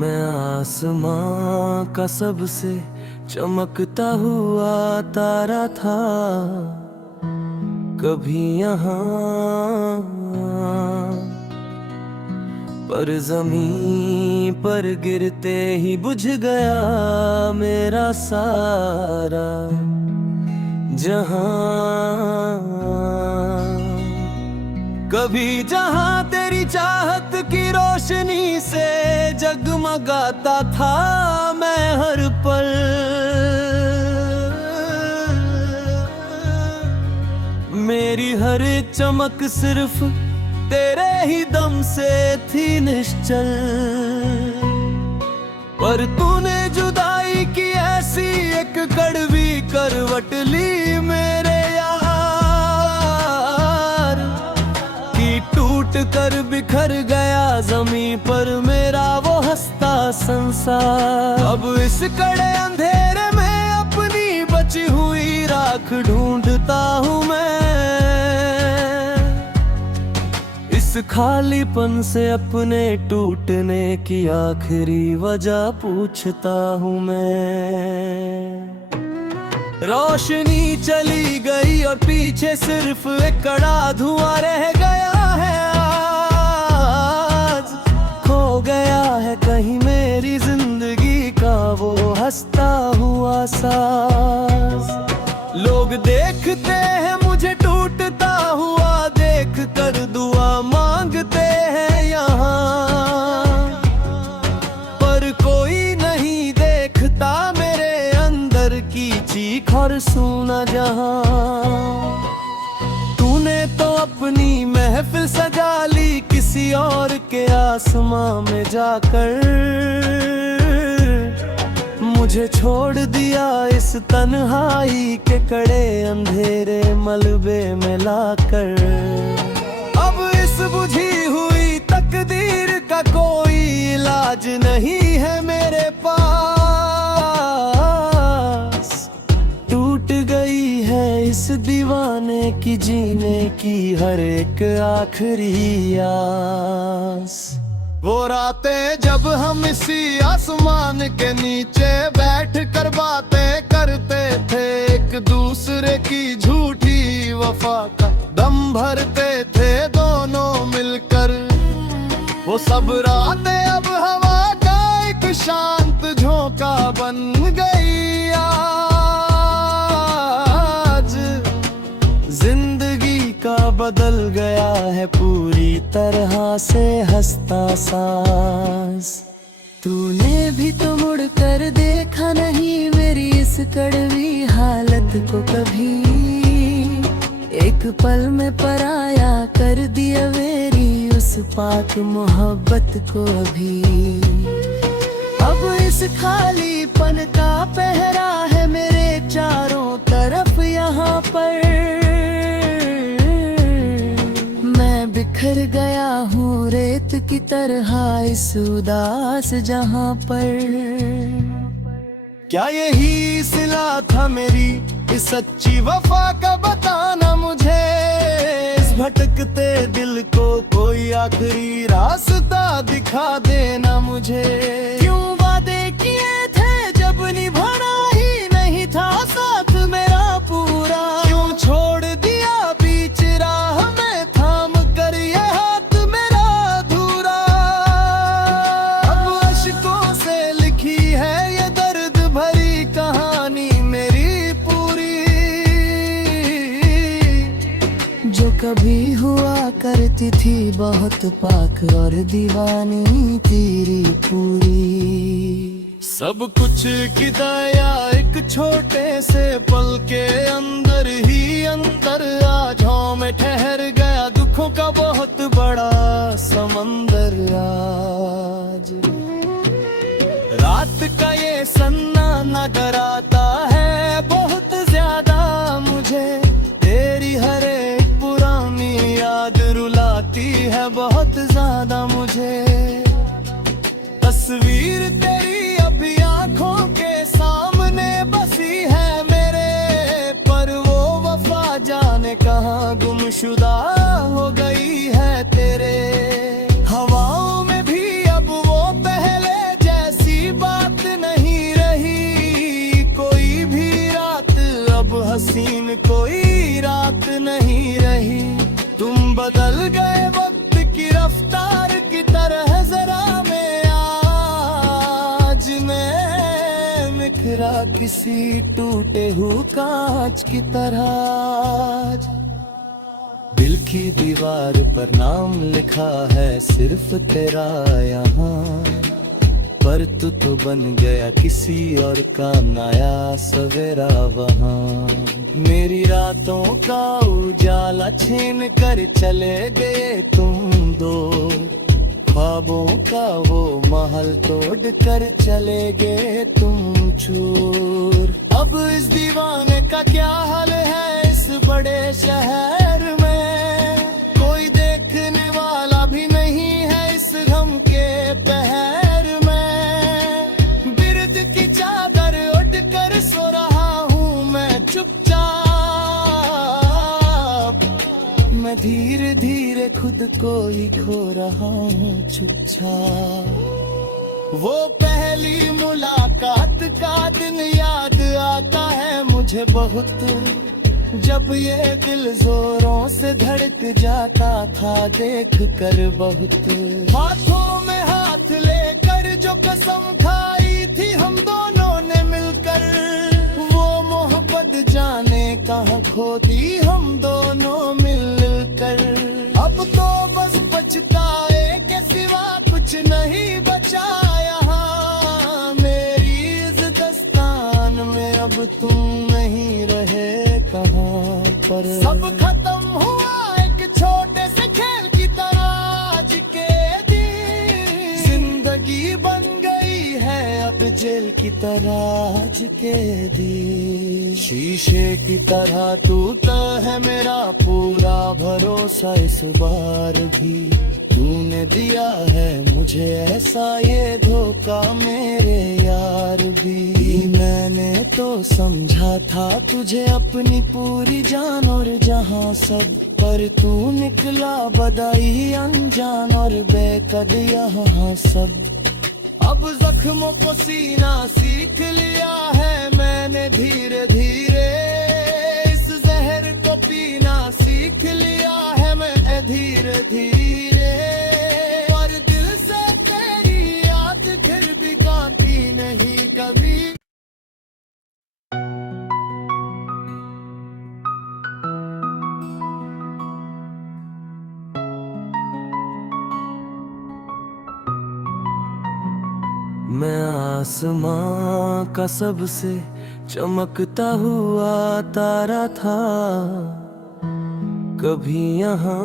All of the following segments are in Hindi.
मैं आसमां का सबसे चमकता हुआ तारा था, कभी यहाँ पर ज़मीं पर गिरते ही बुझ गया मेरा सारा जहां। कभी जहां तेरी चाहत की रोशनी से जगमगाता था मैं हर पल, मेरी हर चमक सिर्फ तेरे ही दम से थी निश्चल। पर तूने जुदाई की ऐसी एक कड़वी करवट ली मेरे यार, कि टूट कर बिखर गया ज़मीं पर मेरा वो हंसता संसार। अब इस कड़े अंधेरे में अपनी बची हुई राख ढूंढता हूँ मैं, इस खालीपन से अपने टूटने की आखिरी वजह पूछता हूँ मैं। रोशनी चली गई और पीछे सिर्फ एक कड़ा धुआं रह गया है आज। खो गया है कहीं मेरी जिंदगी का वो हंसता हुआ साज। लोग देखते हैं मुझे टूटता हुआ, देख कर दुआ मांगते हैं यहाँ, पर कोई नहीं देखता मेरे अंदर की चीख और सुना जहां। तूने तो अपनी महफिल सजा ली किसी और के आसमां में जाकर, मुझे छोड़ दिया इस तन्हाई के कड़े अंधेरे मलबे में लाकर। अब इस बुझी हुई तकदीर का कोई इलाज नहीं है मेरे पास। टूट गई है इस दीवाने की जीने की हर एक आखिरी आस। वो रातें जब हम इसी आसमान के नीचे बैठ कर बातें करते थे, एक दूसरे की झूठी वफा का दम भरते थे दोनों मिलकर। वो सब रातें अब हवा का एक शांत झोंका बन गई आज। जिंदगी का बदल गया है पूरी तरह से हंसता सांस। तूने भी तो मुड़ कर देखा नहीं मेरी इस कड़वी हालत को कभी, एक पल में पराया कर दिया मेरी उस पाक मोहब्बत को अभी। अब इस खालीपन का पहरा है मेरे चारों तरफ यहाँ पर, मैं बिखर गया हूँ रेत की तरह इस उदास जहां पर। क्या यही सिला था मेरी इस सच्ची वफा का, बताना मुझे इस भटकते दिल को कोई आखिरी रास्ता दिखा देना मुझे। क्यों वादे किए थे जब निभाना ही नहीं था साथ मेरा पूरा, क्यों छोड़ दिया बीच राह में थाम कर ये हाथ मेरा अधूरा। अब अश्कों से लिखी है ये दर्द भरी कहानी मेरी पूरी, जो कभी हुआ करती थी बहुत पाक और दीवानी तेरी पूरी। सब कुछ की दया एक छोटे से पल के अंदर ही अंदर आँखों में ठहर गया दुखों का बहुत बड़ा समंदर आज। रात का ये सन्नाटा डराता है बहुत ज्यादा मुझे, तेरी हर एक पुरानी याद रुलाती है बहुत ज्यादा मुझे। तस्वीर तेरी अभी आंखों के सामने बसी है मेरे, पर वो वफा जाने कहाँ गुमशुदा हो गई है तेरे। हवाओं में भी अब वो पहले जैसे बदल गए वक्त की रफ्तार की तरह जरा मैं आज मैं बिखरा किसी टूटे हुए कांच की तरह। दिल की दीवार पर नाम लिखा है सिर्फ तेरा यहाँ, पर तू तो बन गया किसी और का नया सवेरा वहाँ। मेरी रातों का उजाला छीन कर चले गए तुम दो, ख्वाबों का वो महल तोड़ कर चले गए तुम चूर। अब इस दीवाने का क्या हाल है इस बड़े शहर में, कोई देखने वाला भी नहीं है इस गम के पहर में। बिरद की चादर उड़ कर सो रहा हूँ मैं चुपचाप, मैं धीरे धीरे खुद को ही खो रहा हूँ चुपचाप। वो पहली मुलाकात का दिन याद आता है मुझे बहुत, जब ये दिल जोरों से धड़क जाता था देख कर बहुत। हाथों में हाथ लेकर जो कसम खाई थी हम दोनों ने मिलकर, वो मोहब्बत जाने कहाँ खो दी हम दोनों मिलकर। अब तो बस पछताए के सिवा कुछ नहीं बचा यहाँ, मेरी इस दस्तान में अब तुम नहीं रहे कहाँ पर। सब खत्म हुआ एक छोटे से खेल की तरह आज के दिन, जिंदगी बन गई है अब जेल की तरह आज के दिन। शीशे की तरह टूटा है मेरा पूरा भरोसा इस बार भी, तूने दिया है मुझे ऐसा ये धोखा मेरे यार भी। मैंने तो समझा था तुझे अपनी पूरी जान और जहां सब, पर तू निकला बदाई अनजान और बेकद यहाँ सब। अब जख्मों को सीना सीख लिया है मैंने धीरे धीरे, इस जहर को पीना सीख लिया है मैं धीरे धीरे। और दिल से तेरी याद फिर भी काटी नहीं कभी। मैं आसमां का सबसे चमकता हुआ तारा था, कभी यहाँ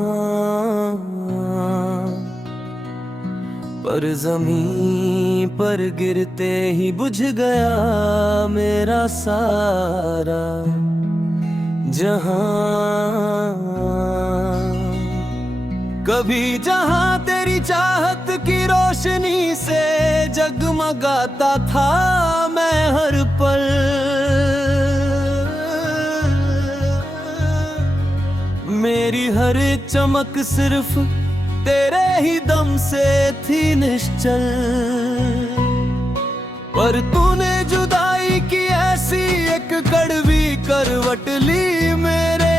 पर ज़मीं पर गिरते ही बुझ गया मेरा सारा जहां। कभी जहां तेरी चाहत की रोशनी से जगमगाता था मैं हर पल, मेरी हर चमक सिर्फ तेरे ही दम से थी निश्चल। पर तूने जुदाई की ऐसी एक कड़वी करवट ली मेरे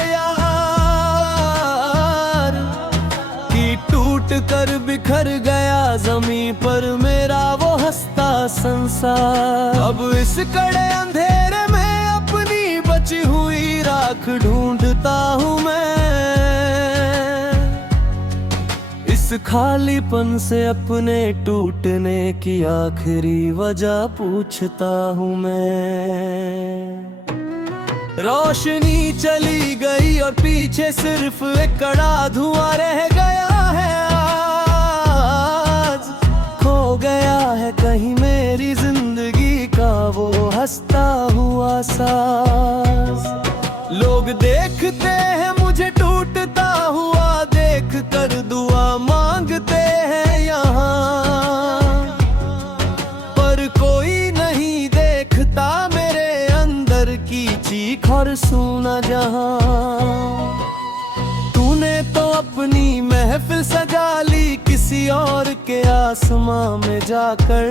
टूट कर बिखर गया जमीन पर मेरा वो हंसता संसार। अब इस कड़े अंधेरे में अपनी बची हुई राख ढूंढता हूँ मैं, इस खालीपन से अपने टूटने की आखिरी वजह पूछता हूँ मैं। रोशनी चली गई और पीछे सिर्फ एक कड़ा धुआं रह गया है आज, खो गया है कहीं मेरी जिंदगी का वो हंसता हुआ साज। लोग देखते हैं मुझे टूटता हुआ देख कर दुआ मांगते हैं यहाँ, पर कोई नहीं देखता मेरे अंदर की चीख और सुना जहां। तूने तो अपनी महफिल सजा ली किसी और के आसमां में जाकर,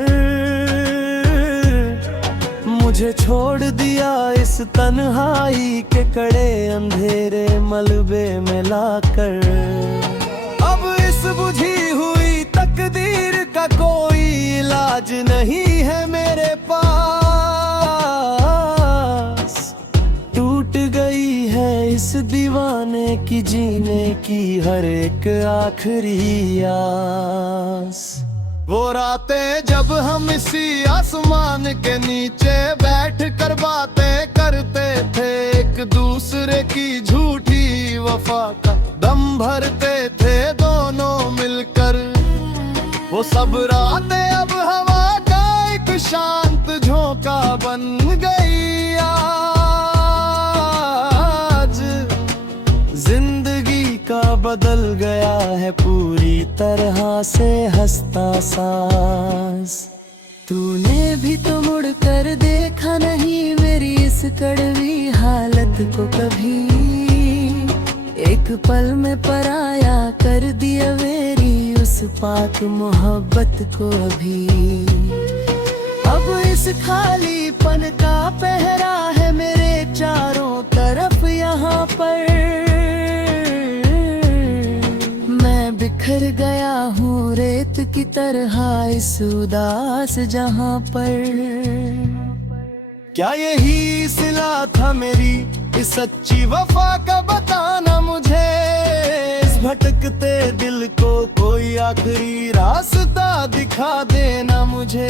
मुझे छोड़ दिया इस तन्हाई के कड़े अंधेरे मलबे में लाकर। अब इस बुझी हुई तकदीर का कोई इलाज नहीं है मेरे पास। टूट गई है इस दीवाने की जीने की हर एक आखिरी आस। वो रातें जब हम इसी आसमान के नीचे बैठ कर बातें करते थे, एक दूसरे की झूठी वफा का दम भरते थे दोनों मिलकर। वो सब रातें अब हवा का एक शांत झोंका बन गई। आज जिंदगी का बदल गया है पूरी तरह से हंसता सांस। तूने भी तो मुड़ कर देखा नहीं मेरी इस कड़वी हालत को कभी। एक पल में पराया कर दिया मेरी उस पाक मोहब्बत को अभी। अब इस खालीपन का पहरा है मेरे चारों तरफ यहाँ पर। मैं बिखर गया हूँ रेत की तरह इस उदास जहाँ पर। क्या यही सिला था मेरी इस सच्ची वफा का, बताना मुझे। इस भटकते दिल को कोई आखिरी रास्ता दिखा देना मुझे।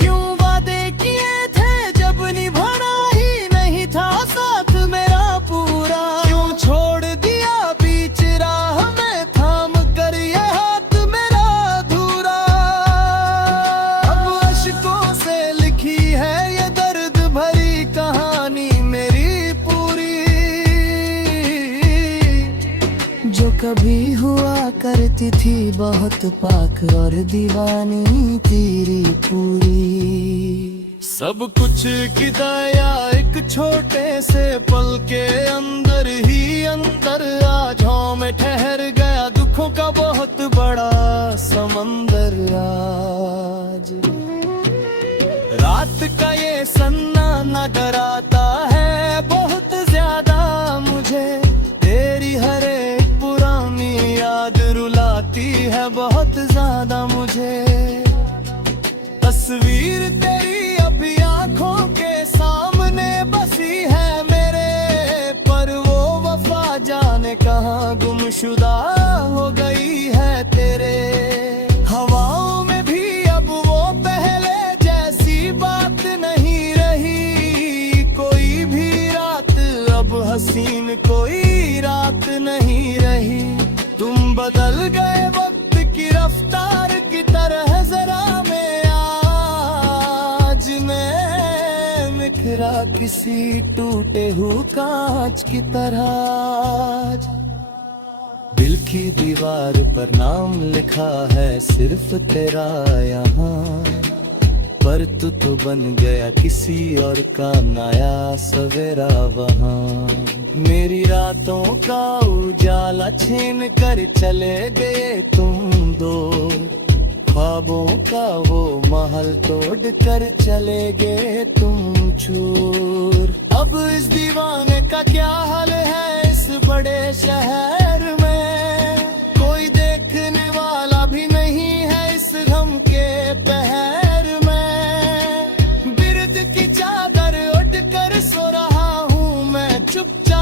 क्यों वादे किए थे जब निभाना ही नहीं था साथ मेरा पूरा। क्यों छोड़ दिया बीच राह में थाम कर ये हाथ मेरा अधूरा। अब अश्कों से लिखी है ये दर्द भरी कहानी मेरी पूरी, जो कभी हुआ करती थी बहुत पाक और दीवानी तेरी पूरी। सब कुछ की दया एक छोटे से पल के अंदर ही अंदर आँखों में ठहर गया दुखों का बहुत बड़ा समंदर। आज रात का ये सन्नाटा डराता है बहुत ज्यादा मुझे। तेरी हर एक पुरानी याद रुलाती है बहुत ज्यादा मुझे। तस्वीर तेरी अभी आंखों के सामने बसी है मेरे, पर वो वफा जाने कहाँ गुमशुदा हो गई है तेरे। हवाओं में भी अब वो पहले जैसी बात नहीं रही। कोई भी रात अब हसीन कोई रात नहीं रही। तुम बदल गए वक्त की रफ्तार की तरह जरा में। आज मैं बिखरा किसी टूटे हुए कांच की तरह। दिल की दीवार पर नाम लिखा है सिर्फ तेरा यहाँ, पर तू तो बन गया किसी और का नया सवेरा वहाँ। मेरी रातों का उजाला छीन कर चले गए तुम दो। ख्वाबों का वो महल तोड़ कर चले गए तुम चूर। अब इस दीवाने का क्या हाल है इस बड़े शहर में। कोई देखने वाला भी नहीं है इस गम के पहर में। बिरद की चादर उठ कर सो रहा हूँ मैं चुपचाप।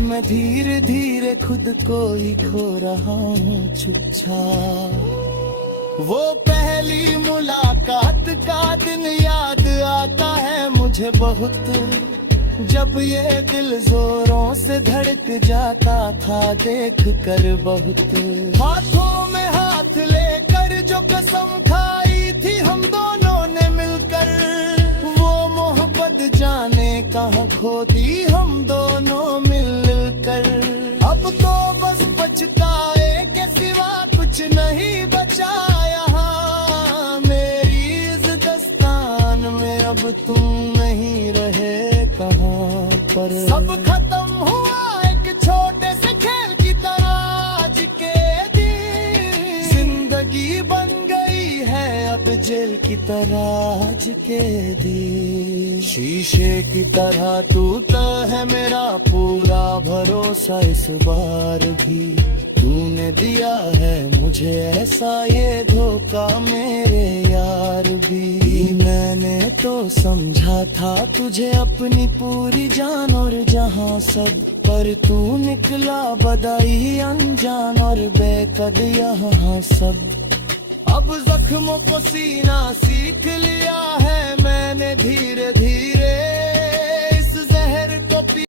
मैं धीरे धीरे खुद को ही खो रहा हूँ चुपचाप। वो पहली मुलाकात का दिन याद आता है मुझे बहुत, जब ये दिल जोरों से धड़क जाता था देख कर बहुत। हाथों में हाथ लेकर जो कसम खाई थी हम दोनों ने मिलकर, वो मोहब्बत जाने कहाँ खो दी हम दोनों मिलकर। अब तो बस पछताए के सिवा कुछ नहीं बचा यहाँ मेरी इस दस्तान में। अब तुम नहीं रहे कहाँ पर। सब खत्म हुआ एक छोटे से खेल की तरह आज के दिन। जिंदगी बन गई है रात जेल की तरह आज के दिन शीशे की तरह टूटा है मेरा पूरा भरोसा इस बार भी तूने दिया है मुझे ऐसा ये धोखा मेरे यार भी मैंने तो समझा था तुझे अपनी पूरी जान और जहां सब पर तू निकला बदाई अनजान और बेकद यहाँ सब अब जख्मों को सीना सीख लिया है मैंने धीरे धीरे